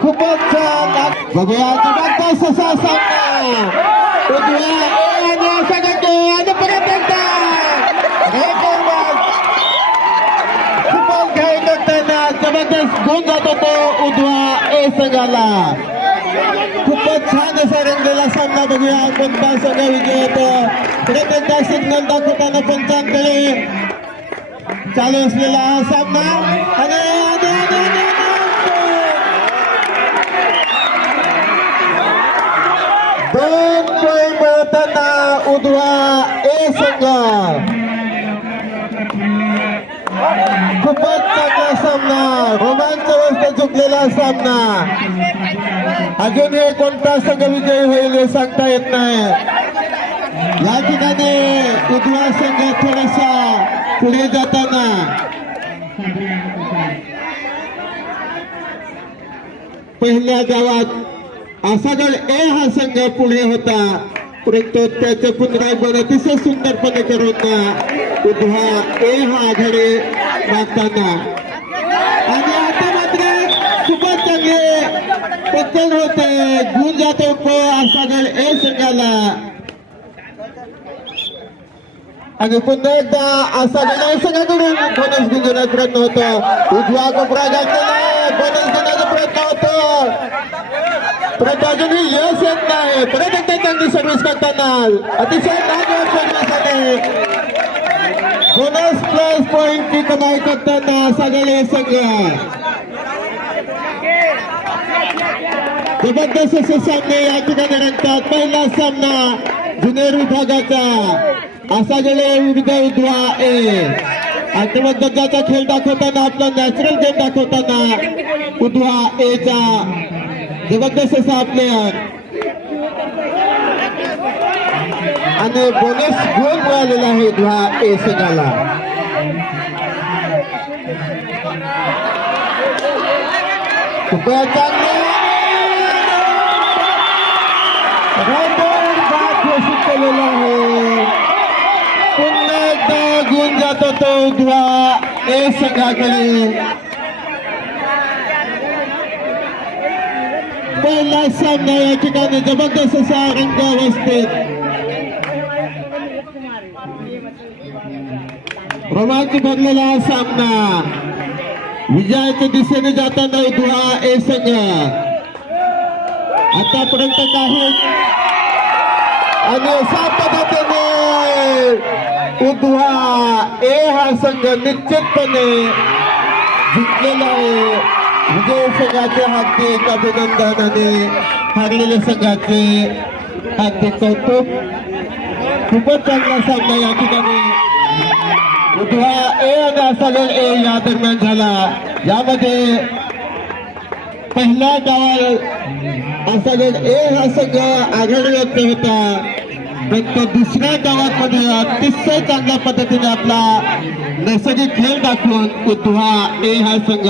खूपच छान बघूया जबरदस्त असा सामना ए परत एकदा खूपच घाई करताना जबरदस्त गुण उजवा ए संघाला खूपच छान असा रंगलेला सामना बघूया कोणता संघ विजय होतो परत एकदा सिग्नल दाखवताना पंचांकडे चालू असलेला हा सामना आणि- मिळवताना ए संघ खूपच चांगला सामना रोमांचवस्थ चुकलेला सामना. अजून हे कोणता संघ विजयी होईल हे सांगता येत नाही. या ठिकाणी उजवा संघ थोडासा पुढे जाताना. पहिल्या गावात आसागड ए हा संघ पुढे होता. परंतु त्याचे पुनरागमन अतिशय सुंदरपणे करून उधवा ए हा आघाडी मागताना आणि आता मात्र खूपच चांगले पक्कल होत. आहे गुण जातो आसागड ए संघाला. आणि पुन्हा एकदा असा ए संघाकडून बोनस गुंजवण्याचा प्रयत्न होतो. उजवा कोपरा घातलेला बोनस घेण्याचा प्रयत्न होतो परत अजूनही यश येत नाही. परत एकदा चांगली सर्व्हिस करताना अतिशय नागवान सर्व्हिस आहे बोनस प्लस पॉइंट पॉइंटची कमाई करताना सगळे सगळ्या. जबरदस्त असे सामने या ठिकाणी रंगतात. पहिला सामना जुनेर विभागाचा. असा गेले विविध उजवा ए. आक्रमक दर्जाचा खेळ दाखवताना आपला नॅचरल गेम दाखवताना उजवा एचा जबरदस्त असा आपले आणि बोनस गोल मिळालेला आहे ह्या ए संघाला घोषित केलेला आहे. पुन्हा एकदा गुण जातो तो ध्वा ए संघाकडे पहिला सामना या ठिकाणी जबरदस्त असा रंग अवस्थेत. रोमांच भरलेला हा सामना. विजयाच्या दिशेने जाताना उजवा ए संघ. आतापर्यंत काही आणि अशा पद्धतीने उद्वा ए हा संघ निश्चितपणे जिंकलेला आहे. विजय संघाचे अभिनंदनाने अभिनंदन आणि संघाचे हार्दिक कौतुक. खूपच चांगला सामना या ठिकाणी. उद्वा ए आणि ए या दरम्यान झाला. यामध्ये पहिला डावात असागड ए हा संघ आघाडीवरती होता. तो दुसऱ्या गावामध्ये अतिशय चांगल्या पद्धतीने आपला नैसर्गिक खेळ दाखवून उद्वा ए हा संघ